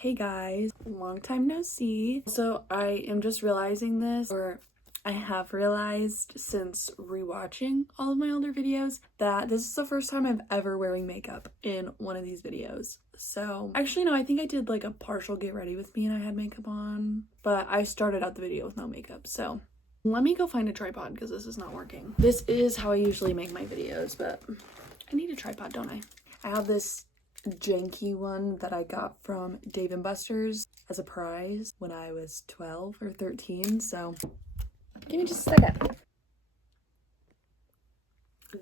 Hey guys, long time no see. So I am just realizing this, or I have realized since rewatching all of my older videos, that this is the first time I'm ever wearing makeup in one of these videos. So actually no, I think I did like a partial get ready with me and I had makeup on, but I started out the video with no makeup. So let me go find a tripod because this is not working. This is how I usually make my videos, but I need a tripod, don't I? I have this janky one that I got from Dave & Buster's as a prize when I was 12 or 13, so give me just a second.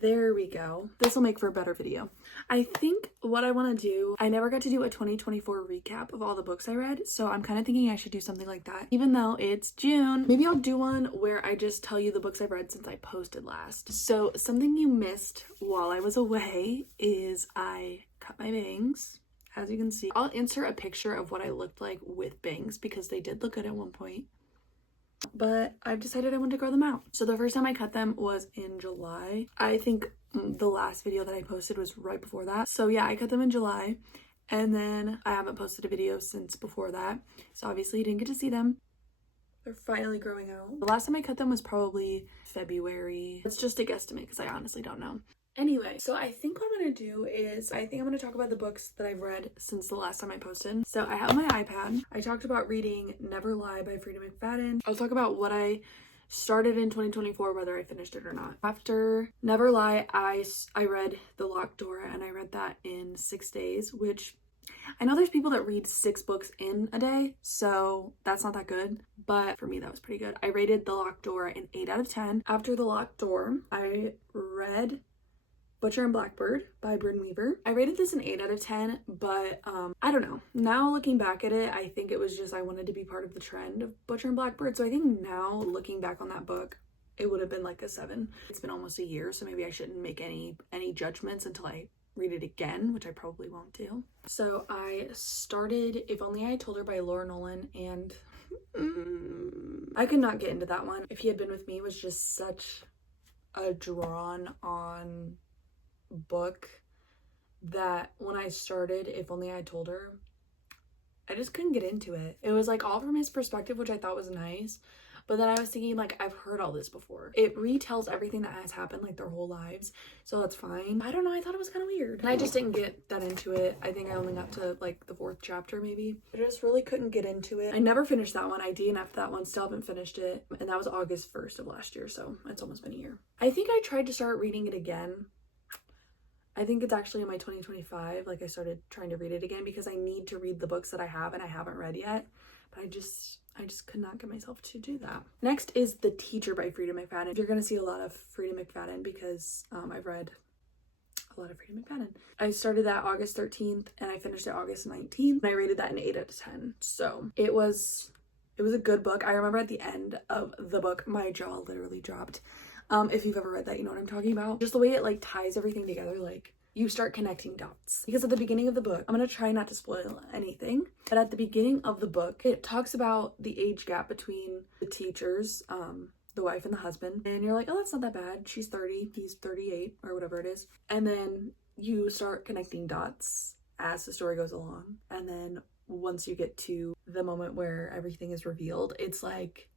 There we go. This will make for a better video. I think what I want to do, I never got to do a 2024 recap of all the books I read, so I'm kind of thinking I should do something like that. Even though it's June, maybe I'll do one where I just tell you the books I've read since I posted last. So something you missed while I was away is I cut my bangs. As you can see, I'll insert a picture of what I looked like with bangs because they did look good at one point. But I've decided I want to grow them out. So the first time I cut them was in July. I think the last video that I posted was right before that. So yeah, I cut them in July and then I haven't posted a video since before that. So obviously you didn't get to see them. They're finally growing out. The last time I cut them was probably February. It's just a guesstimate because I honestly don't know. Anyway, so I think what I'm going to do is I'm going to talk about the books that I've read since the last time I posted. So I have my iPad. I talked about reading Never Lie by Freida Mcfadden. I'll talk about what I started in 2024, whether I finished it or not. After Never Lie, I read The Locked Door, and I read that in 6 days, which I know there's people that read 6 books in a day, so that's not that good, but for me that was pretty good. I rated The Locked Door an 8 out of 10. After The Locked Door, I read Butcher and Blackbird by Brynne. I rated this an 8 out of 10, but I don't know. Now looking back at it, I think it was just I wanted to be part of the trend of Butcher and Blackbird. So I think now looking back on that book, it would have been like a 7. It's been almost a year, so maybe I shouldn't make any judgments until I read it again, which I probably won't do. So I started If Only I Told Her by Laura Nolan, and I could not get into that one. If He Had Been With Me was just such a drawn on book that when I started If Only I Told Her, I just couldn't get into it. It was like all from his perspective, which I thought was nice, but then I was thinking like I've heard all this before. It retells everything that has happened like their whole lives, so that's fine. I don't know, I thought it was kind of weird and I just didn't get that into it. I think I only got to like the 4th chapter maybe. I just really couldn't get into it. I never finished that one. I DNF'd that one, still haven't finished it, and that was August 1st of last year, so it's almost been a year. I think I tried to start reading it again. I think it's actually in my 2025, like I started trying to read it again because I need to read the books that I have and I haven't read yet, but I just could not get myself to do that. Next is The Teacher by Freida Mcfadden. You're gonna see a lot of Freida Mcfadden because I've read a lot of Freida Mcfadden. I started that August 13th and I finished it August 19th, and I rated that an 8 out of 10. So it was a good book. I remember at the end of the book, my jaw literally dropped. If you've ever read that, you know what I'm talking about. Just the way it like ties everything together, like you start connecting dots. Because at the beginning of the book, I'm gonna try not to spoil anything, but at the beginning of the book, it talks about the age gap between the teachers, the wife and the husband. And you're like, oh, that's not that bad. She's 30, he's 38 or whatever it is. And then you start connecting dots as the story goes along. And then once you get to the moment where everything is revealed, it's like,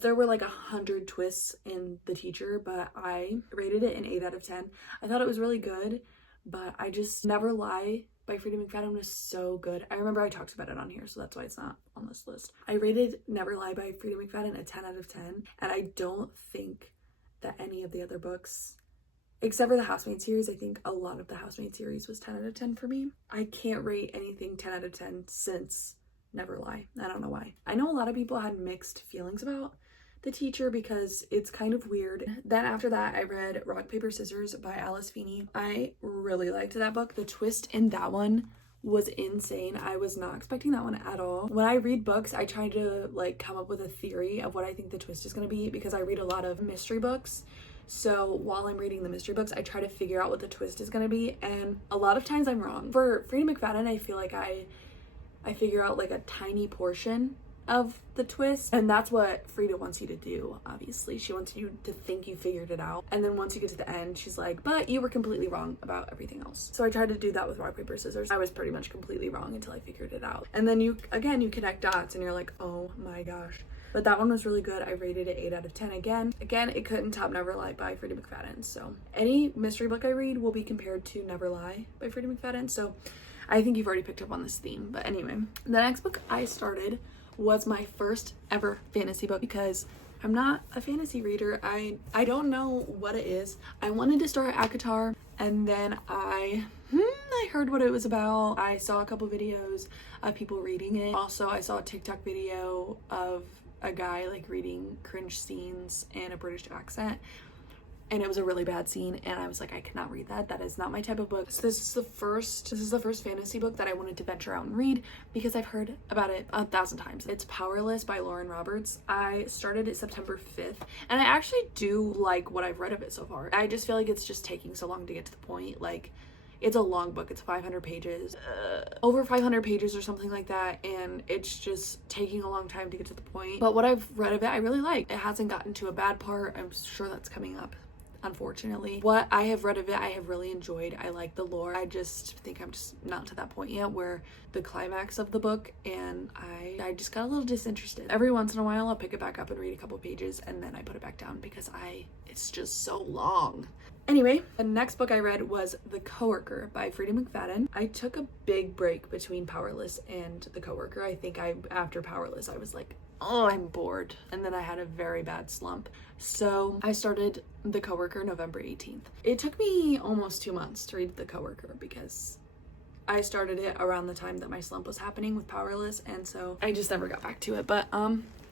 there were like 100 twists in The Teacher, but I rated it an 8 out of 10. I thought it was really good, but Never Lie by Freida Mcfadden was so good. I remember I talked about it on here, so that's why it's not on this list. I rated Never Lie by Freida Mcfadden a 10 out of 10, and I don't think that any of the other books, except for the Housemaid series, I think a lot of the Housemaid series was 10 out of 10 for me. I can't rate anything 10 out of 10 since Never Lie. I don't know why. I know a lot of people had mixed feelings about The Teacher because it's kind of weird. Then after that, I read Rock, Paper, Scissors by Alice Feeney. I really liked that book. The twist in that one was insane. I was not expecting that one at all. When I read books, I try to like come up with a theory of what I think the twist is going to be because I read a lot of mystery books. So while I'm reading the mystery books, I try to figure out what the twist is going to be, and a lot of times I'm wrong. For Freida Mcfadden, I feel like I figure out like a tiny portion of the twist, and that's what Freida wants you to do. Obviously, she wants you to think you figured it out, and then once you get to the end, she's like, but you were completely wrong about everything else. So I tried to do that with rock paper scissors. I was pretty much completely wrong until I figured it out, and then you connect dots and you're like, oh my gosh. But that one was really good. I rated it 8 out of 10 again. Again, it couldn't top Never Lie by Freida Mcfadden. So any mystery book I read will be compared to Never Lie by Freida Mcfadden. So I think you've already picked up on this theme. But anyway, the next book I started was my first ever fantasy book because I'm not a fantasy reader. I don't know what it is. I wanted to start ACOTAR, and then I heard what it was about. I saw a couple videos of people reading it. Also, I saw a TikTok video of a guy like reading cringe scenes in a British accent, and it was a really bad scene, and I was like, I cannot read that. That is not my type of book. So this is the first fantasy book that I wanted to venture out and read because I've heard about it 1,000 times. It's Powerless by Lauren Roberts. I started it September 5th, and I actually do like what I've read of it so far. I just feel like it's just taking so long to get to the point. Like, it's a long book. It's 500 pages, over 500 pages or something like that, and it's just taking a long time to get to the point. But what I've read of it, I really like. It hasn't gotten to a bad part. I'm sure that's coming up, unfortunately. What I have read of it, I have really enjoyed. I like the lore. I just think I'm just not to that point yet where the climax of the book, and I just got a little disinterested. Every once in a while, I'll pick it back up and read a couple pages, and then I put it back down because it's just so long. Anyway, the next book I read was The Coworker by Freida Mcfadden. I took a big break between Powerless and The Coworker. I think after Powerless, I was like, oh, I'm bored. And then I had a very bad slump. So I started The Coworker November 18th. It took me almost 2 months to read The Coworker because I started it around the time that my slump was happening with Powerless, and so I just never got back to it. But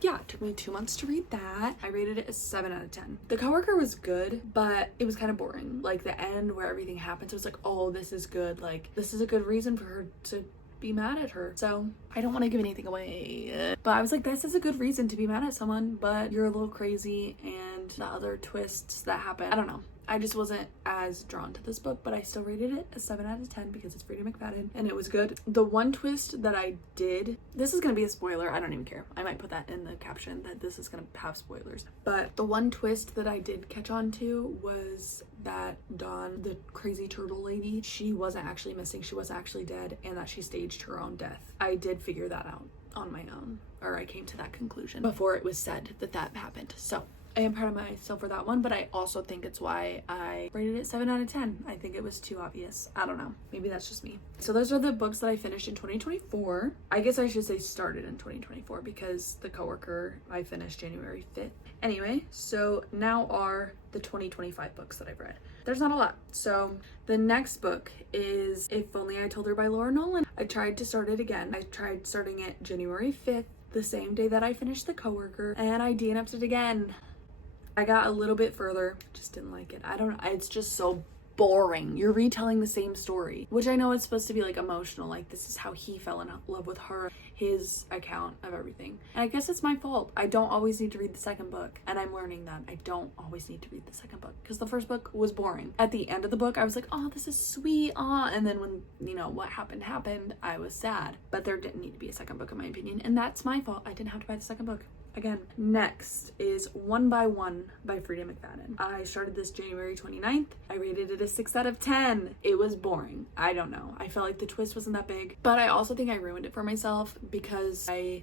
yeah, it took me 2 months to read that. I rated it a 7 out of 10. The Coworker was good, but it was kind of boring. Like, the end where everything happens, it was like, oh, this is good. Like, this is a good reason for her to be mad at her. So I don't want to give anything away, but I was like, this is a good reason to be mad at someone, but you're a little crazy, and the other twists that happen, I don't know. I just wasn't as drawn to this book, but I still rated it a 7 out of 10 because it's Freida Mcfadden and it was good. The one twist that I did, this is gonna be a spoiler, I don't even care. I might put that in the caption that this is gonna have spoilers. But the one twist that I did catch on to was that Dawn, the crazy turtle lady, she wasn't actually missing, she was actually dead, and that she staged her own death. I did figure that out on my own, or I came to that conclusion before it was said that that happened. So I am proud of myself for that one, but I also think it's why I rated it 7 out of 10. I think it was too obvious. I don't know. Maybe that's just me. So those are the books that I finished in 2024. I guess I should say started in 2024 because The Coworker I finished January 5th. Anyway, so now are the 2025 books that I've read. There's not a lot. So the next book is If Only I Told Her by Laura Nolan. I tried to start it again. I tried starting it January 5th, the same day that I finished The Coworker, and I DNF'd it again. I got a little bit further, just didn't like it. I don't know, it's just so boring. You're retelling the same story, which I know it's supposed to be like emotional, like this is how he fell in love with her, his account of everything. And I guess it's my fault. I don't always need to read the second book, and I'm learning that I don't always need to read the second book because the first book was boring. At the end of the book, I was like, oh, this is sweet, and then when, you know, what happened, I was sad. But there didn't need to be a second book in my opinion, and that's my fault. I didn't have to buy the second book. Again, next is One by One by Freida Mcfadden. I started this January 29th. I rated it a 6 out of 10. It was boring. I don't know. I felt like the twist wasn't that big, but I also think I ruined it for myself because I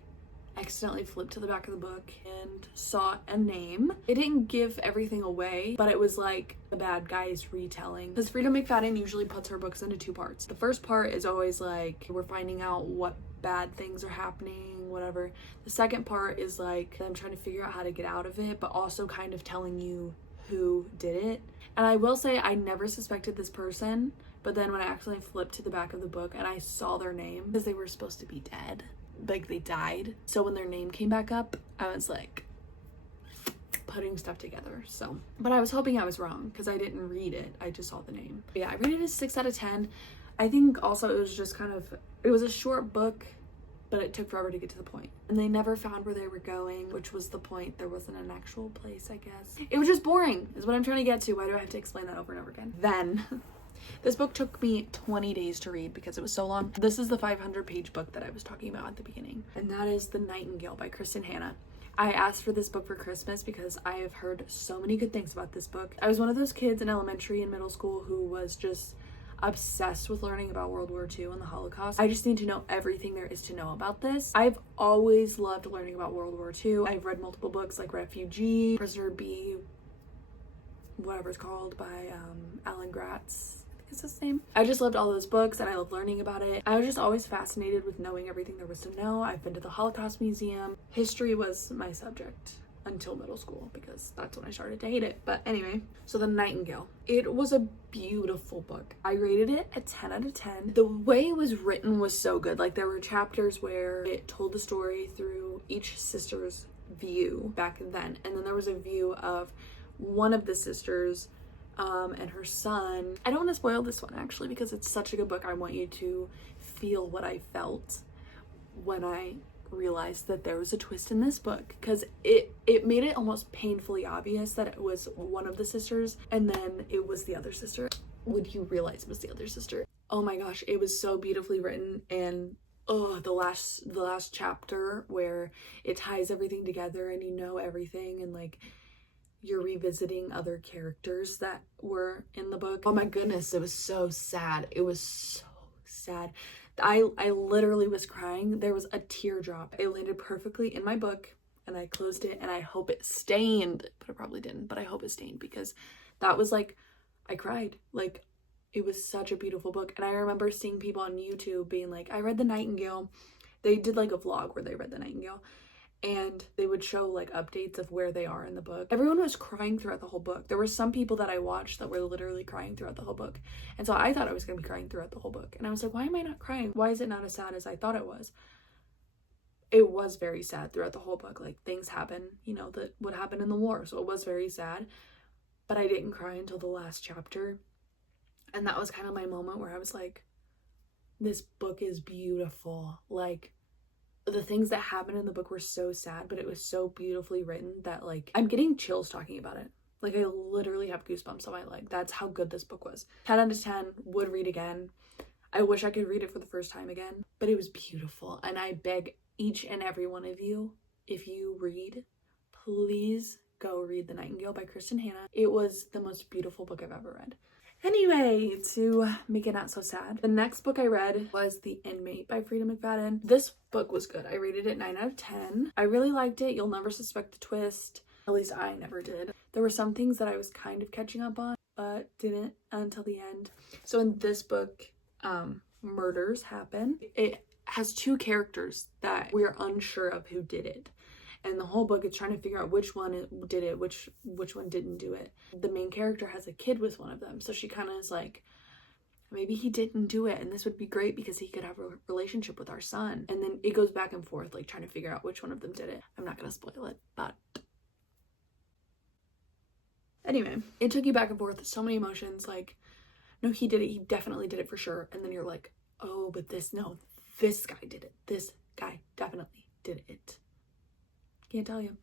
accidentally flipped to the back of the book and saw a name. It didn't give everything away, but it was like the bad guy's retelling. Because Freida Mcfadden usually puts her books into 2 parts. The first part is always like, we're finding out what bad things are happening, whatever. The second part is like, I'm trying to figure out how to get out of it, but also kind of telling you who did it. And I will say, I never suspected this person, but then when I actually flipped to the back of the book and I saw their name, because they were supposed to be dead, like they died, so when their name came back up, I was like putting stuff together. So, but I was hoping I was wrong because I didn't read it, I just saw the name. But yeah, I rated it a 6 out of 10. I think also it was just kind of, it was a short book, but it took forever to get to the point. And they never found where they were going, which was the point. There wasn't an actual place, I guess. It was just boring, is what I'm trying to get to. Why do I have to explain that over and over again? Then, This book took me 20 days to read because it was so long. This is the 500-page book that I was talking about at the beginning, and that is The Nightingale by Kristen Hanna. I asked for this book for Christmas because I have heard so many good things about this book. I was one of those kids in elementary and middle school who was just obsessed with learning about World War II and the Holocaust. I just need to know everything there is to know about this. I've always loved learning about World War II. I've read multiple books like Refugee, Prisoner B, whatever it's called, by Alan Gratz. Is his name. I just loved all those books and I love learning about it. I was just always fascinated with knowing everything there was to know. I've been to the Holocaust Museum. History was my subject until middle school because that's when I started to hate it. But anyway, so The Nightingale. It was a beautiful book. I rated it a 10 out of 10. The way it was written was so good. Like there were chapters where it told the story through each sister's view back then. And then there was a view of one of the sisters and her son. I don't want to spoil this one actually because it's such a good book. I want you to feel what I felt when I realized that there was a twist in this book, because it made it almost painfully obvious that it was one of the sisters and then it was the other sister. Would you realize it was the other sister? Oh my gosh, it was so beautifully written. And oh, the last chapter where it ties everything together and you know everything, and like you're revisiting other characters that were in the book. Oh my goodness, it was so sad. It was so sad. I literally was crying. There was a teardrop. It landed perfectly in my book and I closed it, and I hope it stained, but it probably didn't, but I hope it stained because that was like, I cried. Like, it was such a beautiful book. And I remember seeing people on YouTube being like, I read The Nightingale. They did like a vlog where they read The Nightingale, and they would show like updates of where they are in the book. Everyone was crying throughout the whole book. There were some people that I watched that were literally crying throughout the whole book. And so I thought I was going to be crying throughout the whole book. And I was like, why am I not crying? Why is it not as sad as I thought it was? It was very sad throughout the whole book. Like things happen, you know, that would happen in the war. So it was very sad. But I didn't cry until the last chapter. And that was kind of my moment where I was like, this book is beautiful. Like, the things that happened in the book were so sad, but it was so beautifully written that like I'm getting chills talking about it. Like I literally have goosebumps on my leg. That's how good this book was. 10 out of 10, would read again. I wish I could read it for the first time again, but it was beautiful. And I beg each and every one of you, if you read, please go read The Nightingale by Kristen Hanna. It was the most beautiful book I've ever read. Anyway, to make it not so sad, the next book I read was The Inmate by Freida Mcfadden. This book was good. I rated it 9 out of 10. I really liked it. You'll never suspect the twist. At least I never did. There were some things that I was kind of catching up on, but didn't until the end. So in this book, murders happen. It has two characters that we're unsure of who did it. And the whole book is trying to figure out which one did it, which one didn't do it. The main character has a kid with one of them. So she kind of is like, maybe he didn't do it. And this would be great because he could have a relationship with our son. And then it goes back and forth, like trying to figure out which one of them did it. I'm not going to spoil it, but anyway, it took you back and forth. So many emotions. Like, no, he did it. He definitely did it for sure. And then you're like, oh, but this guy did it. This guy definitely did it. Can't tell you.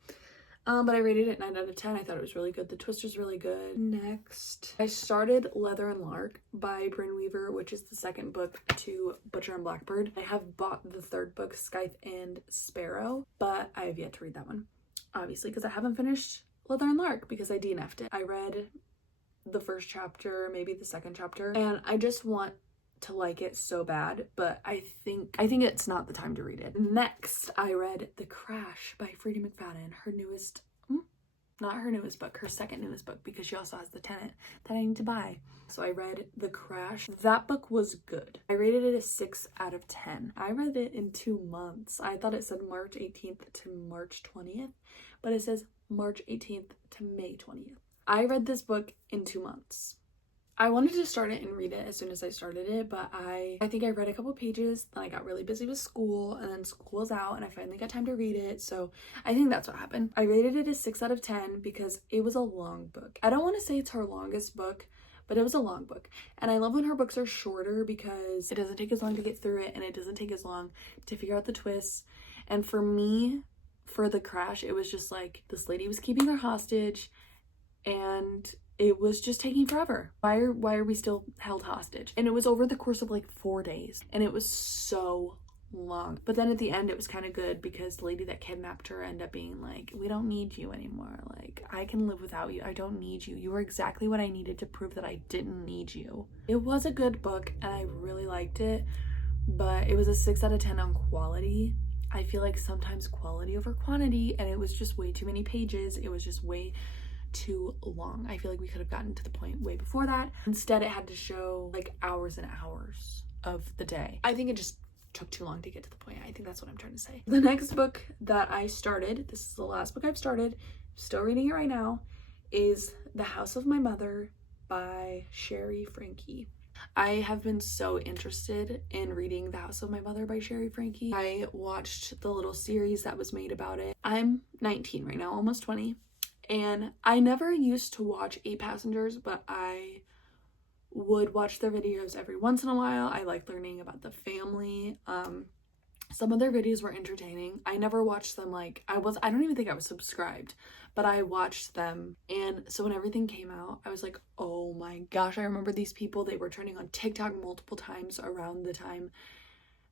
But I rated it 9 out of 10. I thought it was really good. The twist was really good. Next, I started Leather and Lark by Brynne Weaver, which is the second book to Butcher and Blackbird. I have bought the third book, Scythe and Sparrow, but I have yet to read that one, obviously, because I haven't finished Leather and Lark because I DNF'd it. I read the first chapter, maybe the second chapter, and I just want to like it so bad, but I think it's not the time to read it. Next, I read The Crash by Freida Mcfadden, her newest, not her newest book, her second newest book, because she also has The Tenant that I need to buy. So I read The Crash. That book was good. I rated it a 6 out of 10. I read it in 2 months. I thought it said March 18th to March 20th, but it says March 18th to May 20th. I read this book in 2 months. I wanted to start it and read it as soon as I started it, but I think I read a couple pages, then I got really busy with school, and then school was out, and I finally got time to read it, so I think that's what happened. I rated it a 6 out of 10 because it was a long book. I don't want to say it's her longest book, but it was a long book, and I love when her books are shorter because it doesn't take as long to get through it, and it doesn't take as long to figure out the twists. And for me, for The Crash, it was just like this lady was keeping her hostage, and it was just taking forever. Why are we still held hostage? And it was over the course of like 4 days, and it was so long. But then at the end it was kind of good because the lady that kidnapped her ended up being like, we don't need you anymore, like I can live without you, I don't need you, you were exactly what I needed to prove that I didn't need you. It was a good book and I really liked it, but it was a 6 out of 10 on quality. I feel like sometimes quality over quantity, and it was just way too many pages. It was just way too long. I feel like we could have gotten to the point way before that. Instead, it had to show like hours and hours of the day. I think it just took too long to get to the point. I think that's what I'm trying to say. The next book that I started, this is the last book I've started, still reading it right now, is The House of My Mother by Sherry Frankie. I have been so interested in reading The House of My Mother by Sherry Frankie. I watched the little series that was made about it. I'm 19 right now, almost 20, and I never used to watch 8 Passengers, but I would watch their videos every once in a while. I like learning about the family. Some of their videos were entertaining. I never watched them, like I don't even think I was subscribed, but I watched them. And so when everything came out, I was like, oh my gosh, I remember these people. They were trending on TikTok multiple times around the time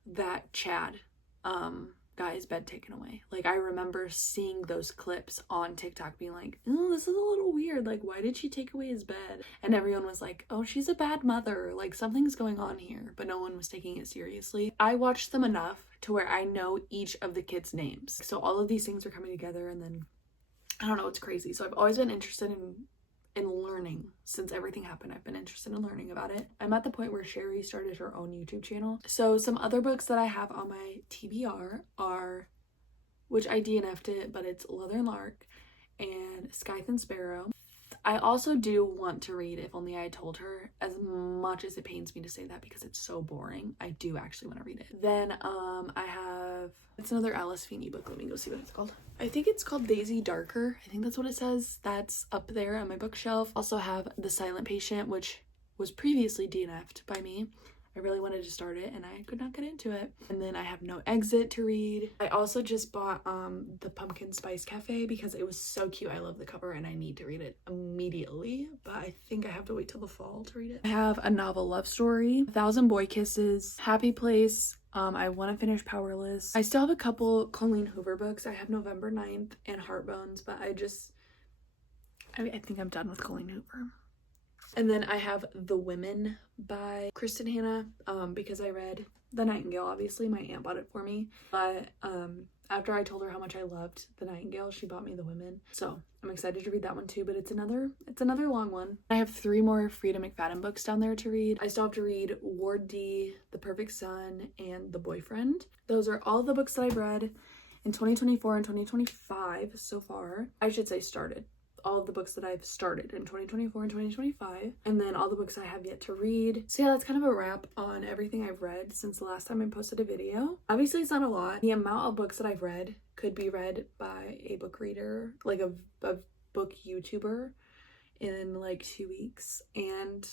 that Chad got his bed taken away. Like I remember seeing those clips on TikTok being like, oh, this is a little weird, like why did she take away his bed? And everyone was like, oh, she's a bad mother, like something's going on here, but no one was taking it seriously. I watched them enough to where I know each of the kids' names, so all of these things are coming together, and then I don't know, it's crazy. So I've always been interested in learning. Since everything happened, I've been interested in learning about it. I'm at the point where Sherry started her own YouTube channel. So some other books that I have on my TBR are, which I DNF'd it, but it's Leather and Lark and Scythe and Sparrow. I also do want to read If Only I Had Told Her, as much as it pains me to say that because it's so boring. I do actually want to read it. Then I have, it's another Alice Feeney book. Let me go see what it's called. I think it's called Daisy Darker. I think that's what it says. That's up there on my bookshelf. Also have The Silent Patient, which was previously DNF'd by me. I really wanted to start it and I could not get into it. And then I have No Exit to read. I also just bought The Pumpkin Spice Cafe because it was so cute. I love the cover and I need to read it immediately, but I think I have to wait till the fall to read it. I have A Novel Love Story, 1,000 Boy Kisses, Happy Place. I want to finish Powerless. I still have a couple Colleen Hoover books. I have November 9th and Heartbones, but I think I'm done with Colleen Hoover. And then I have The Women by Kristen Hanna, because I read The Nightingale. Obviously my aunt bought it for me, but after I told her how much I loved The Nightingale, she bought me The Women. So I'm excited to read that one too, but it's another long one. I have 3 more Freida Mcfadden books down there to read. I still have to read Ward D, The Perfect Son, and The Boyfriend. Those are all the books that I've read in 2024 and 2025 so far. I should say started. All of the books that I've started in 2024 and 2025, and then all the books I have yet to read. So yeah, that's kind of a wrap on everything I've read since the last time I posted a video. Obviously it's not a lot. The amount of books that I've read could be read by a book reader, like a book YouTuber, in like 2 weeks, and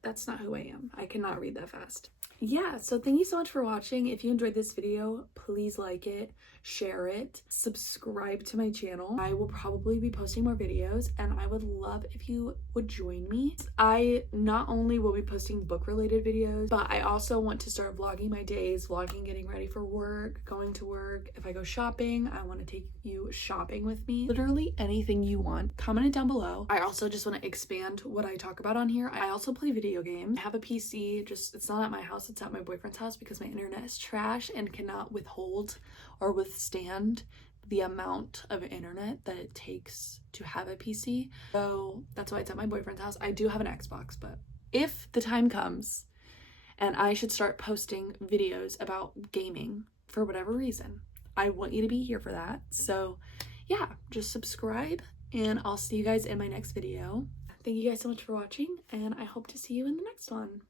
that's not who I am. I cannot read that fast. Yeah, so thank you so much for watching. If you enjoyed this video, please like it, share it, subscribe to my channel. I will probably be posting more videos, and I would love if you would join me. I not only will be posting book related videos, but I also want to start vlogging my days, vlogging getting ready for work, going to work. If I go shopping, I want to take you shopping with me. Literally anything you want, comment it down below. I also just want to expand what I talk about on here. I also play video games. I have a PC, it's not at my house, it's at my boyfriend's house because my internet is trash and cannot withhold or withstand the amount of internet that it takes to have a PC. So that's why it's at my boyfriend's house. I do have an Xbox, but if the time comes and I should start posting videos about gaming for whatever reason, I want you to be here for that. So yeah, just subscribe and I'll see you guys in my next video. Thank you guys so much for watching, and I hope to see you in the next one.